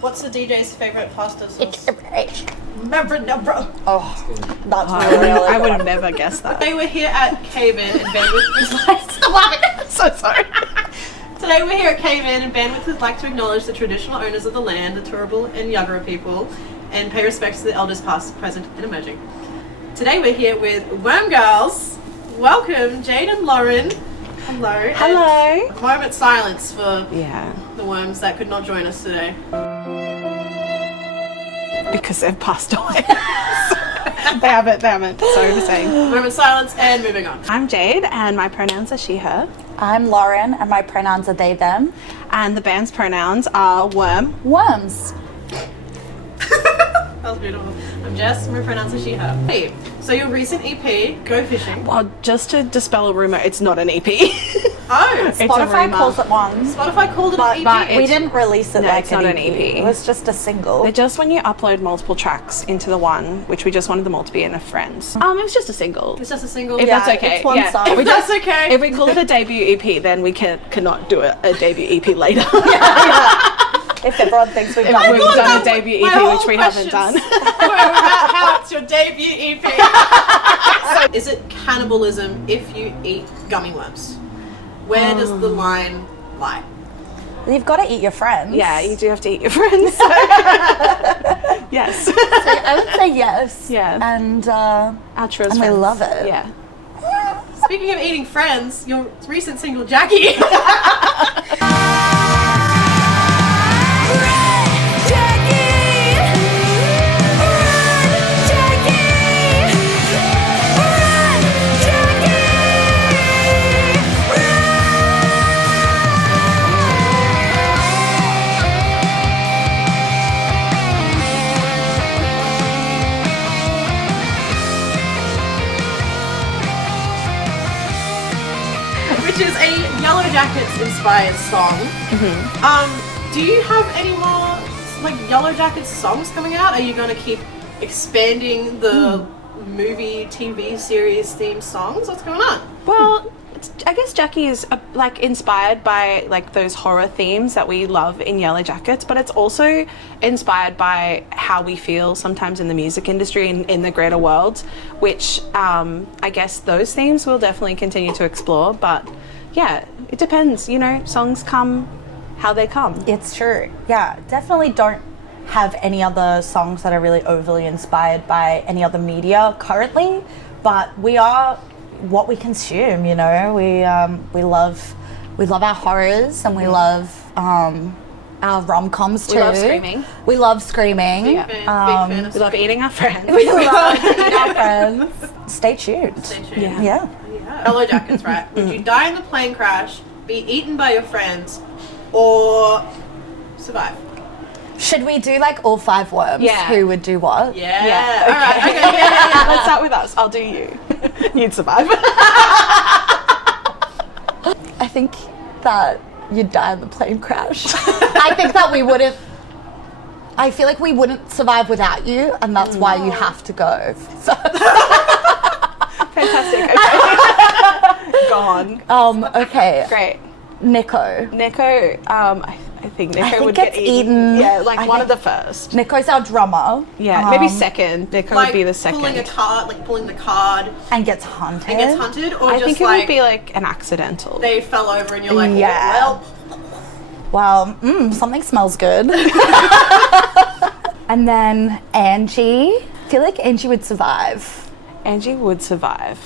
What's the DJ's favourite pasta sauce? Membranabra. Oh, that's I would have never guessed that. Today we're here at Cave-In and Bandwidth. Stop laughing. So sorry. Today we're here at Cave-In and Bandwidth would like to acknowledge the traditional owners of the land, the Turrbal and Yagara people, and pay respects to the elders past, present, and emerging. Today we're here with Girlz. Welcome, Jade and Lauren. Hello. Hello. And a moment silence for Yeah. the worms that could not join us today. Because they've passed away. They haven't. Sorry for saying. Moment silence and moving on. I'm Jade and my pronouns are she, her. I'm Lauren and my pronouns are they, them. And the band's pronouns are worm. Worms. That was beautiful. I'm Jess, my pronouns are she, her. Hey, so your recent EP, Go Fishing. Well, just to dispel a rumour, it's not an EP. Oh, It's a Spotify rumour. calls it one. Spotify called it an EP. but We didn't release it No, like it's not an EP. It was just a single. They're just when you upload multiple tracks into the one, which we just wanted them all to be in a Friends. It was just a single. It's just a single. If Yeah, that's okay. it's one song. We That's just, okay. If we call it a debut EP, then we cannot do a debut EP later. If everyone thinks we've If done we've it. done a debut My EP, whole which we haven't done. questions were about how it's your debut EP. So, is it cannibalism if you eat gummy worms? Where does the line lie? You've got to eat your friends. Yeah, you do have to eat your friends. Yes. So I would say yes. Yeah. And Our truest And we friends. love it. Yeah. Speaking of eating friends, your recent single, Jackie. Which is a Yellow Jackets inspired song. Do you have any more like Yellow Jackets songs coming out? Are you going to keep expanding the movie, TV series theme songs? What's going on? Well, I guess Jackie is like inspired by like those horror themes that we love in Yellow Jackets, but it's also inspired by how we feel sometimes in the music industry and in the greater world, which I guess those themes we'll definitely continue to explore. But yeah, it depends. You know, songs come how they come. it's true. Yeah, definitely don't have any other songs that are really overly inspired by any other media currently, but we are what we consume, you know. We love our horrors and we love our rom-coms too. We love screaming. We love screaming. Big fan of We love eating our friends. We love eating our friends. Stay tuned. Stay tuned. Yeah. Yeah. Yellow Jackets, right? Would you die in the plane crash, be eaten by your friends, or survive? Should we do like all 5 worms? Yeah. Who would do what? Yeah. Yeah, All right. Okay. Yeah. Let's start with us. I'll do you. You'd survive. I think that you'd die in the plane crash. I think that we wouldn't. I feel like we wouldn't survive without you, and that's why you have to go. So, Fantastic. Okay. Gone. okay. Great. Nico. Nico, I think Nico think would get it's eaten. eaten. Yeah, like I one of think- the first. Nico's our drummer. Yeah, maybe second. Nico Like would be the second. pulling a card, like pulling the card And gets hunted. and gets hunted, or I just think it like would be like an accidental. they fell over and you're like, Yeah. well, Well, something smells good. And then Angie. I feel like Angie would survive. Angie would survive,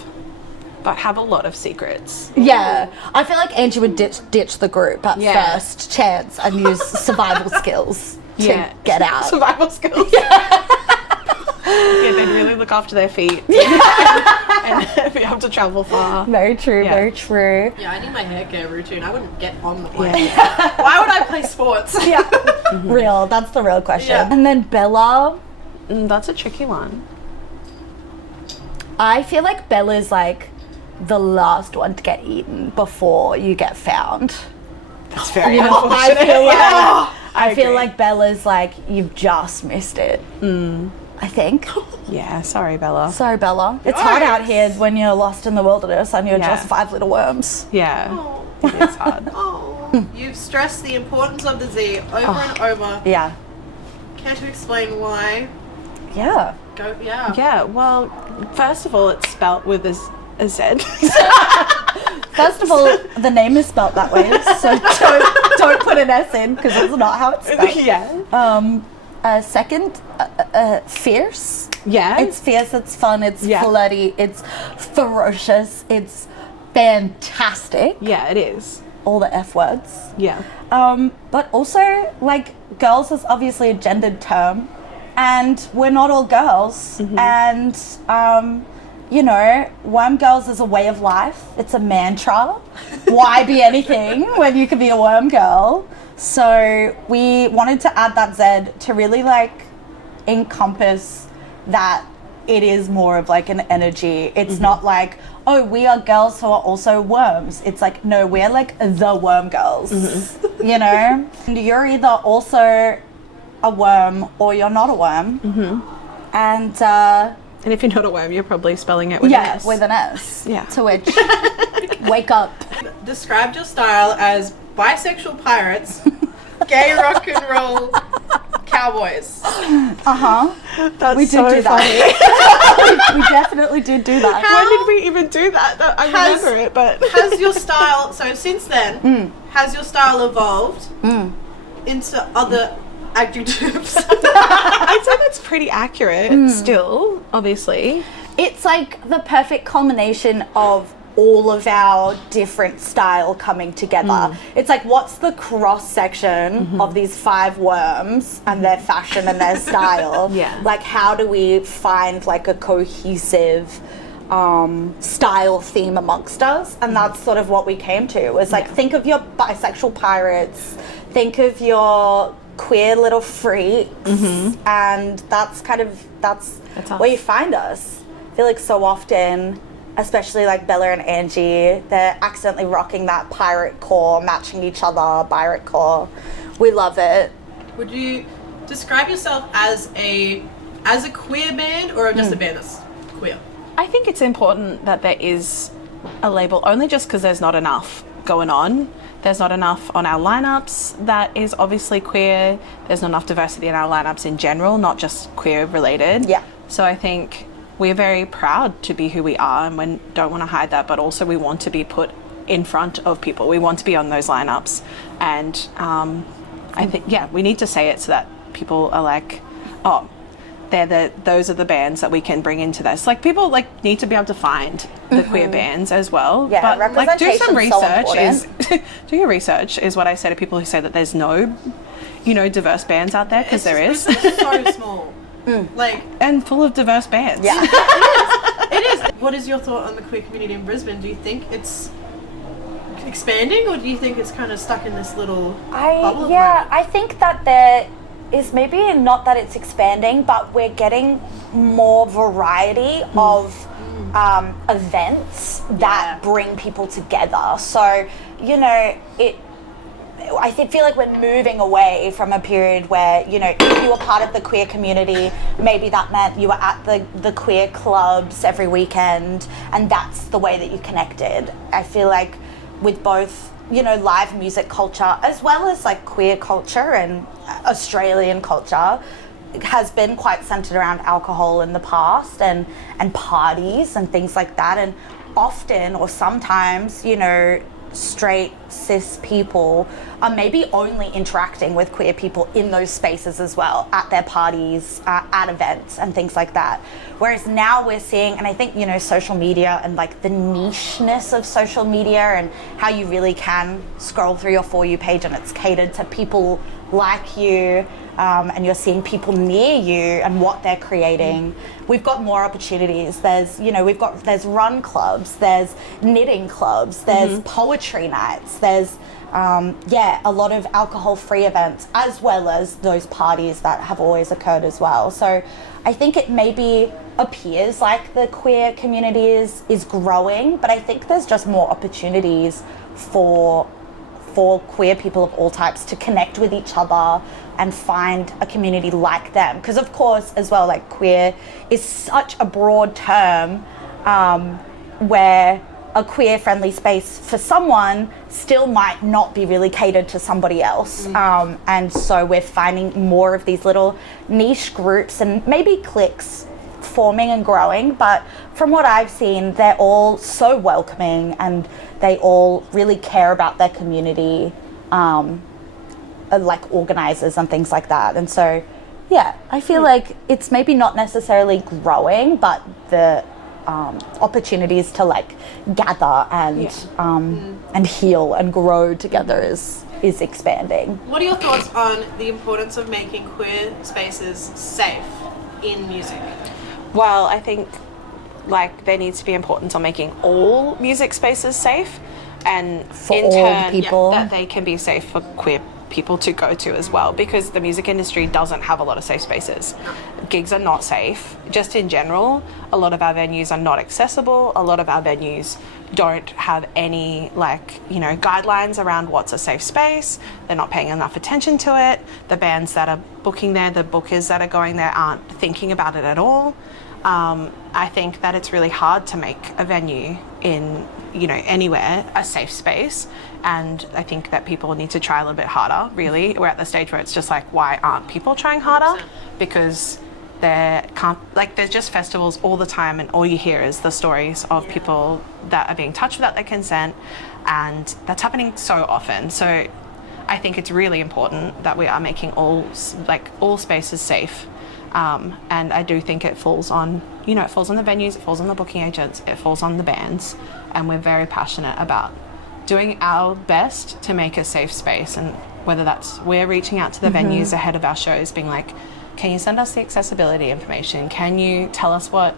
but have a lot of secrets. Yeah, I feel like Angie would ditch the group at Yeah. first chance and use survival skills to get out. Survival skills. Yeah, they'd really look after their feet. And be able to travel far. Very true, Yeah. very true. yeah, I need my hair care routine. I wouldn't get on the plane. Why would I play sports? Yeah, real. That's the real question. Yeah. And then Bella, That's a tricky one. I feel like Bella's like the last one to get eaten before you get found. That's very You know, I unfortunate. feel like Yeah. I feel agree. like Bella's like you've just missed it. I think. Yeah, sorry, Bella. Sorry, Bella. It's hard out here when you're lost in the wilderness and you're just 5 little worms. Yeah, Oh, it is hard. oh. You've stressed the importance of the Z over and over. Yeah. Care to explain why? Yeah. Go, yeah. Yeah, well, first of all, it's spelt with a Z. First of all, the name is spelt that way, so don't put an S in because it's not how it's spelled. Yeah. Second, fierce. Yeah. It's fierce, it's fun, it's Yeah. flirty, it's ferocious, it's fantastic. Yeah, it is. All the F words. Yeah. But also, like, girls is obviously a gendered term, and we're not all girls. And, you know, worm girls is a way of life. It's a mantra. Why be anything when you can be a worm girl? So we wanted to add that Z to really, like, encompass that it is more of like an energy. It's not like, oh, we are girls who are also worms. It's like, no, we're like the worm girls, you know? And you're either also a worm or you're not a worm. And And if you're not a worm, you're probably spelling it with an S. with an S. Yeah. To which, wake up. Described your style as bisexual pirates, gay rock and roll cowboys. That's We did so do funny. that. We definitely did do that. When did we even do that? I remember it, but... Has your style, so since then, has your style evolved into other adjectives? I'd say that's pretty accurate still, obviously. It's like the perfect culmination of all of our different style coming together. It's like, what's the cross section of these 5 worms and their fashion and their style? Yeah. Like, how do we find like a cohesive style theme amongst us? And that's sort of what we came to. It's like, think of your bisexual pirates, think of your queer little freaks, and that's us. where you find us. I feel like so often, especially like Bella and Angie, they're accidentally rocking that pirate core, matching each other, pirate core. We love it. Would you describe yourself as a queer band or just a band that's queer? I think it's important that there is a label, only just because there's not enough going on. There's not enough on our lineups that is obviously queer. There's not enough diversity in our lineups in general, not just queer related. Yeah. So I think we're very proud to be who we are, and we don't want to hide that, but also we want to be put in front of people. We want to be on those lineups. And I think, we need to say it so that people are like, oh, those are the bands that we can bring into this. Like, people like need to be able to find the queer bands as well. Yeah, but like, do some representation's research. Do your research is what I say to people who say that there's no, diverse bands out there, because there is. It's so small. Like, and full of diverse bands. Yeah. it is. What is your thought on the queer community in Brisbane? Do you think it's expanding, or do you think it's kind of stuck in this little bubble? I think that there is maybe not that it's expanding, but we're getting more variety of events that bring people together. So, I feel like we're moving away from a period where, if you were part of the queer community, maybe that meant you were at the queer clubs every weekend, and that's the way that you connected. I feel like with both, live music culture as well as like queer culture and Australian culture has been quite centered around alcohol in the past and parties and things like that. And often, or sometimes, straight cis people are maybe only interacting with queer people in those spaces as well, at their parties, at events and things like that. Whereas now we're seeing, and I think, social media and like the nicheness of social media and how you really can scroll through your For You page and it's catered to people like you, and you're seeing people near you and what they're creating. We've got more opportunities. There's, there's run clubs, there's knitting clubs, there's poetry nights, there's, a lot of alcohol-free events, as well as those parties that have always occurred as well. So I think it maybe appears like the queer community is growing, but I think there's just more opportunities for queer people of all types to connect with each other and find a community like them. Because of course, as well, like queer is such a broad term, where a queer friendly space for someone still might not be really catered to somebody else. And so we're finding more of these little niche groups and maybe cliques forming and growing, but from what I've seen, they're all so welcoming and they all really care about their community, like organizers and things like that. And so yeah, I feel like it's maybe not necessarily growing, but the opportunities to like gather and heal and grow together is expanding. What are your thoughts on the importance of making queer spaces safe in music? Well, I think like there needs to be importance on making all music spaces safe, and For in all turn people. that they can be safe for queer people to go to as well, because the music industry doesn't have a lot of safe spaces. Gigs are not safe. Just in general, a lot of our venues are not accessible. A lot of our venues don't have any guidelines around what's a safe space. They're not paying enough attention to it. The bands that are booking there, the bookers that are going there aren't thinking about it at all. I think that it's really hard to make a venue in anywhere a safe space, and I think that people need to try a little bit harder. Really, we're at the stage where it's just like, why aren't people trying harder? 100%. Because there's just festivals all the time, and all you hear is the stories of people that are being touched without their consent, and that's happening so often. So I think it's really important that we are making all spaces safe. And I do think it falls on the venues, it falls on the booking agents, it falls on the bands, and we're very passionate about doing our best to make a safe space. And whether that's we're reaching out to the venues ahead of our shows, being like, can you send us the accessibility information? Can you tell us what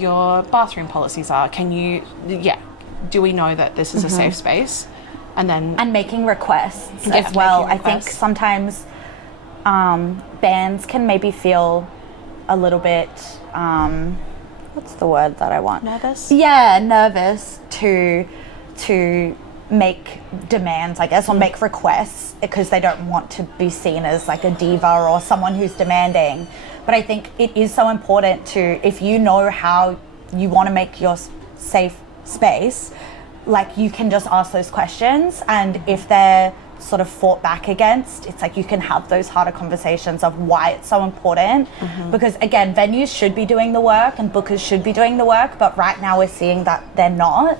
your bathroom policies are? Do we know that this is a safe space? And making requests as well. I think sometimes bands can maybe feel a little bit, what's the word that I want? Nervous? Yeah, nervous to make demands, I guess, or make requests because they don't want to be seen as like a diva or someone who's demanding. But I think it is so important to, if you know how you want to make your safe space, like you can just ask those questions, and if they're sort of fought back against, it's like you can have those harder conversations of why it's so important. Because again, venues should be doing the work and bookers should be doing the work, but right now we're seeing that they're not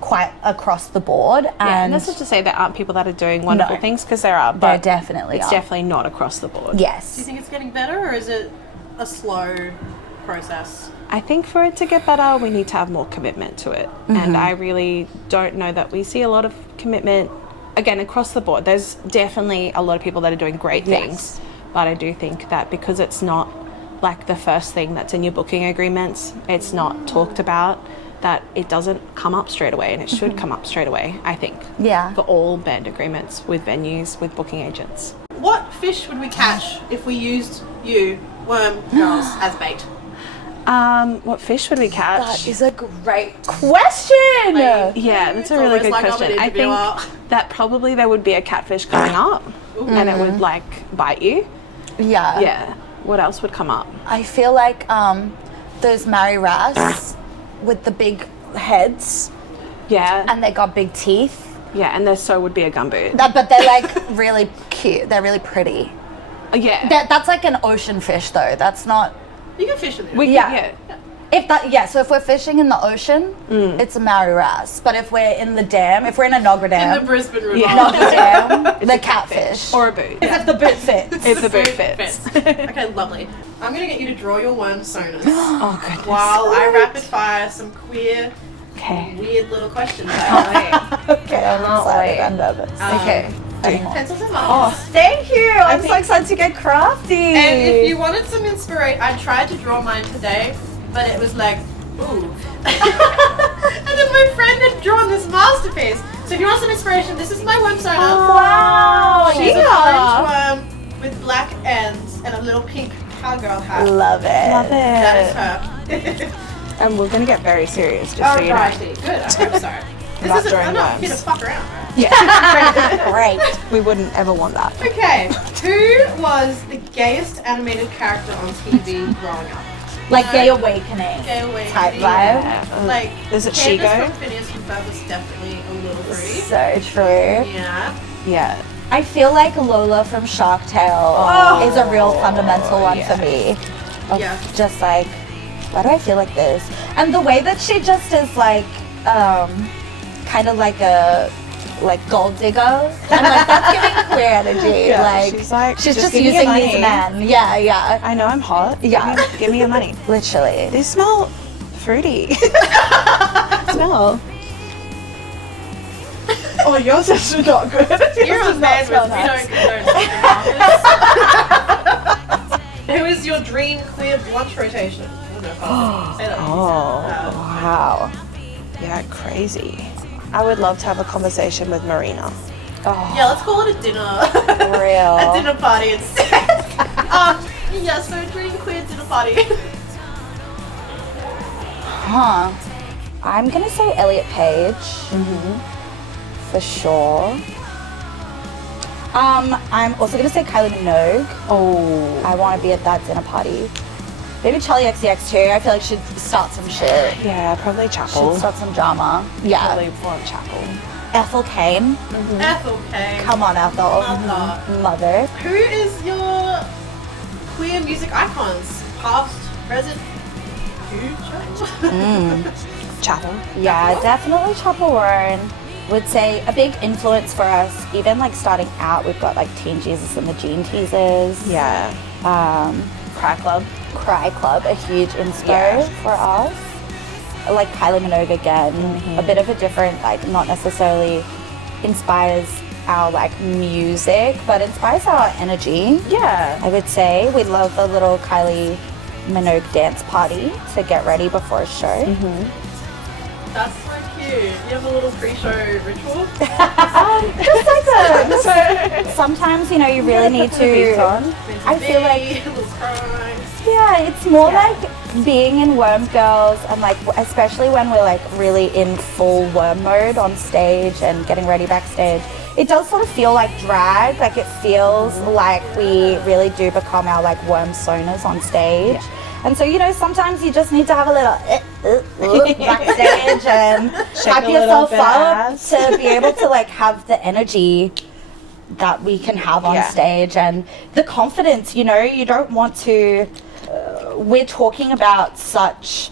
quite across the board. And that's not to say there aren't people that are doing wonderful things, because there are, but it's definitely not across the board. Yes. Do you think it's getting better, or is it a slow process? I think for it to get better, we need to have more commitment to it. And I really don't know that we see a lot of commitment, again, across the board. There's definitely a lot of people that are doing great things, but I do think that because it's not like the first thing that's in your booking agreements, it's not talked about, that it doesn't come up straight away, and it should come up straight away, I think. Yeah. For all band agreements with venues, with booking agents. What fish would we catch if we used you, Worm Girls, as bait? What fish would we catch? That is a great question. Yeah, that's a really good question. I think that probably there would be a catfish coming up, and it would bite you. Yeah. Yeah. What else would come up? I feel like those Mary Ras with the big heads. Yeah. And they got big teeth. Yeah, and there so would be a gumboot. But they're really cute. They're really pretty. Yeah. That's like an ocean fish though. That's not. You can fish in the ocean. So if we're fishing in the ocean, it's a Mary Ras. But if we're in the dam, if we're in a Nogger Dam, in the Brisbane River, Nogger Dam, the catfish or a boot. If the boot fits. If the boot fits. Okay, lovely. I'm gonna get you to draw your wormsonas. Oh goodness. While I rapid fire some queer, weird little questions. Okay, I'm excited. I'm nervous. Okay. Pencils and markers. Oh, thank you. I'm so excited to get crafty. And if you wanted some inspiration, I tried to draw mine today, but it was like, ooh. And then my friend had drawn this masterpiece. So if you want some inspiration, this is my wormsona. Oh, wow. She's an orange worm with black ends and a little pink cowgirl hat. Love it. Love it. That is her. And we're going to get very serious, just so you know. Alrighty, good. I hope so. I'm not here to fuck around, right? Yeah. Great. We wouldn't ever want that. Okay, who was the gayest animated character on TV growing up? like gay awakening type vibe. Like, is it Candace Shigo? from Phineas and Ferb was definitely a little free. So true. Yeah. Yeah. I feel like Lola from Shark Tale is a real fundamental one for me. Of just like, why do I feel like this? And the way that she just is like, kind of like a gold digger, and like that's giving queer energy. She's just using these men. Yeah. I know I'm hot. Yeah. Give me your money. Literally. They smell fruity. Smell. Oh, yours is not good. You're a man with Who is your dream queer lunch rotation? I don't know if I say that. Wow. Yeah, crazy. I would love to have a conversation with Marina. Yeah, let's call it a dinner. Real. A dinner party instead. So dream queer dinner party. I'm gonna say Elliot Page. For sure. I'm also gonna say Kylie Minogue. Oh. I want to be at that dinner party. Maybe Charlie XCX too. I feel like she'd start some shit. Yeah, probably Chapel. She'd start some drama. Yeah. Probably want Chapel. Ethel Kane. Ethel Kane. Come on, Ethel. Mother. Who is your queer music icons? Past, present, future? Chapel. Yeah, definitely Chapel Warren. Would say a big influence for us, even like starting out, we've got like Teen Jesus and the Gene Teasers. Yeah. Cry Club, a huge inspo for us. Like Kylie Minogue again, a bit of a different, like not necessarily inspires our like music, but inspires our energy. Yeah. I would say we love the little Kylie Minogue dance party to get ready before a show. That's so cute. You have a little pre-show ritual? Sometimes, you know, you really need to. I feel like, yeah, it's more like being in Worm Girls, and like, especially when we're like really in full worm mode on stage and getting ready backstage. It does sort of feel like drag, like it feels like we really do become our like wormsonas on stage. Yeah. And so, you know, sometimes you just need to have a little backstage and hype yourself up to be able to like have the energy that we can have on stage and the confidence, you know. You don't want to, we're talking about such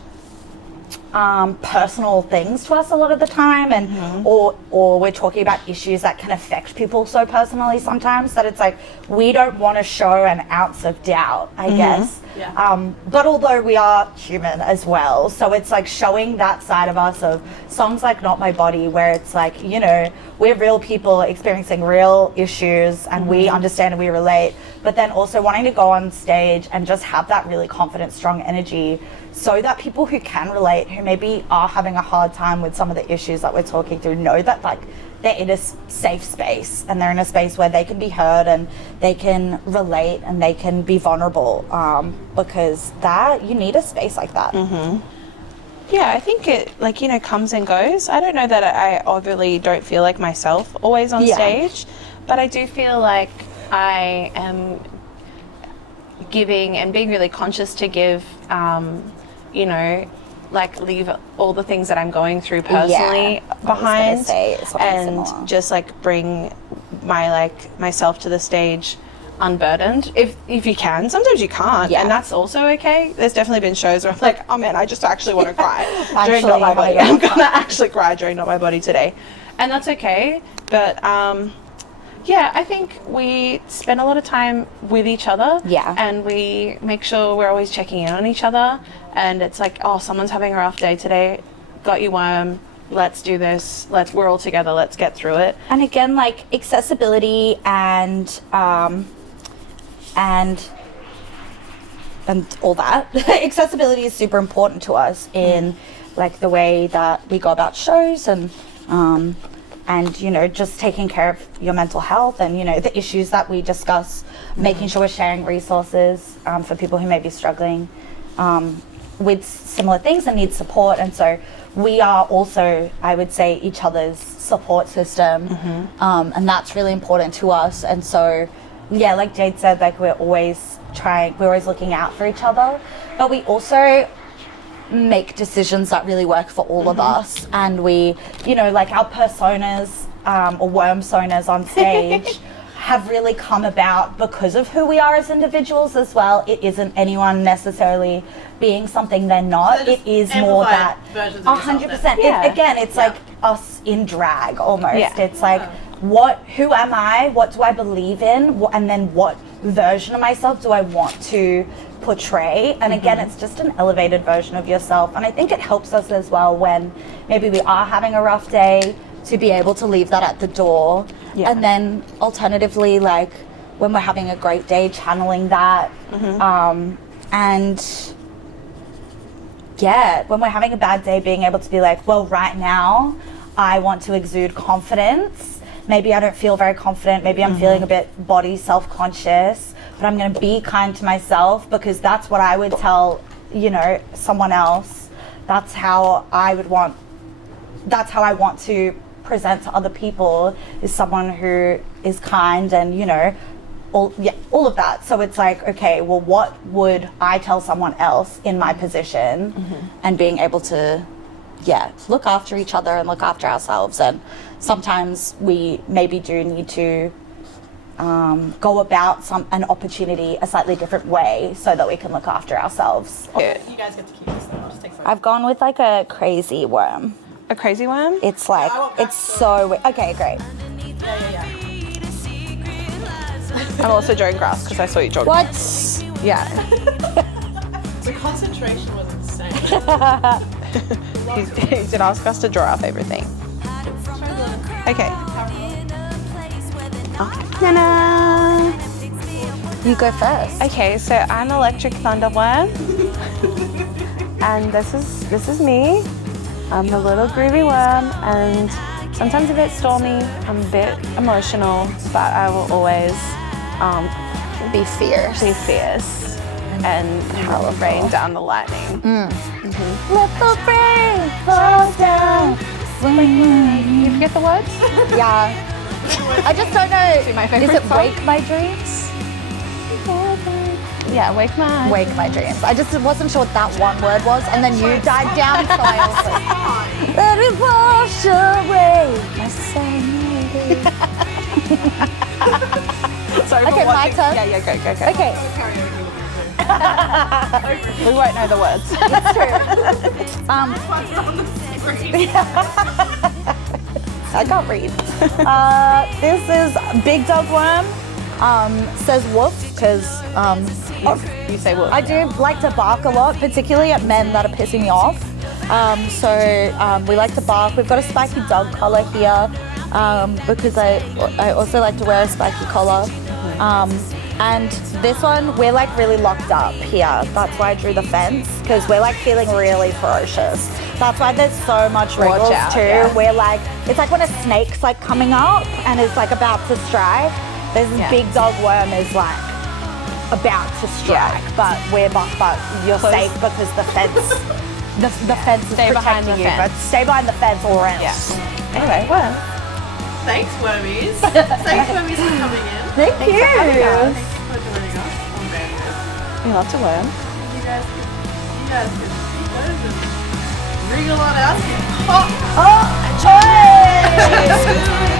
personal things to us a lot of the time, and or we're talking about issues that can affect people so personally sometimes that it's like we don't want to show an ounce of doubt, I guess. But although we are human as well, so it's like showing that side of us of songs like Not My Body, where it's like, you know, we're real people experiencing real issues and we understand and we relate, but then also wanting to go on stage and just have that really confident, strong energy so that people who can relate, who maybe are having a hard time with some of the issues that we're talking through, know that like they're in a safe space and they're in a space where they can be heard and they can relate and they can be vulnerable, because that, you need a space like that. Yeah, I think it, like, you know, comes and goes. I don't know that I overly don't feel like myself always on stage, but I do feel like I am giving and being really conscious to give, you know, like leave all the things that I'm going through personally behind and just like bring my like myself to the stage unburdened if you can. Sometimes you can't, and that's also okay. There's definitely been shows where I'm like, oh man, I just actually want to cry during Not My Body. I'm gonna actually cry during Not My Body today, and that's okay. But yeah, I think we spend a lot of time with each other, and we make sure we're always checking in on each other. And it's like, oh, someone's having a rough day today. Got you, worm. Let's do this. We're all together. Let's get through it. And again, like accessibility and all that. Accessibility is super important to us in like the way that we go about shows and you know, just taking care of your mental health and, you know, the issues that we discuss, making sure we're sharing resources for people who may be struggling with similar things and need support. And so we are also, I would say, each other's support system, and that's really important to us. And so yeah, like Jade said, like we're always looking out for each other, but we also make decisions that really work for all of us, and we, you know, like our personas or wormsonas on stage have really come about because of who we are as individuals as well. It isn't anyone necessarily being something they're not. So it is more that 100%. Yeah. Again, it's like us in drag almost. Yeah. It's like, who am I? What do I believe in? And then what version of myself do I want to portray? And again, it's just an elevated version of yourself. And I think it helps us as well when maybe we are having a rough day to be able to leave that at the door. Yeah. And then alternatively, like when we're having a great day, channeling that. And yeah, when we're having a bad day, being able to be like, well, right now I want to exude confidence. Maybe I don't feel very confident. Maybe I'm feeling a bit body self-conscious, but I'm going to be kind to myself because that's what I would tell, you know, someone else. That's how I want to present to other people, is someone who is kind and, you know, all of that. So it's like, okay, well, what would I tell someone else in my position? And being able to, look after each other and look after ourselves. And sometimes we maybe do need to go about an opportunity a slightly different way so that we can look after ourselves. You guys get to keep this though. I'll just take photos. I've gone with like a crazy worm. A crazy worm? It's like, it's so, okay, great. I'm also drawing grass because I saw you draw grass. What? Yeah. The concentration was insane. He did ask us to draw our favorite thing. Okay. Ta-da! You go first. Okay, so I'm Electric Thunderworm. And this is me. I'm a little groovy worm, and sometimes a bit stormy. I'm a bit emotional, but I will always Be fierce. be fierce and rain down the lightning. Let the rain fall down. You forget the words? Yeah. I just don't know. my Is favourite it song? Wake My Dreams? Yeah, Wake My. Wake My Dreams. I just wasn't sure what that one word was, and then you died down, so I also let it wash away my sanity. Sorry for Okay, my watching. turn. Yeah, go. Okay, We won't know the words. it's true. I can't read. This is Big Dog Worm. Says woof because You say what? I do like to bark a lot, particularly at men that are pissing me off. We like to bark. We've got a spiky dog collar here because I also like to wear a spiky collar. And this one, we're like really locked up here. That's why I drew the fence, because we're like feeling really ferocious. That's why there's so much wriggles out, too. yeah. We're like, it's like when a snake's like coming up and is like about to strike. There's this big dog worm is like about to strike, but you're Close. safe because the fence, the fence is Stay behind protecting the you. fence. But stay behind the fence or else. Yeah. Anyway, well. Thanks, Wormies. Thanks, Wormies, for coming in. Thank you. Thanks for joining us on Bandwidth. We love to learn. You guys can see those and wriggle on out. Oh, joy!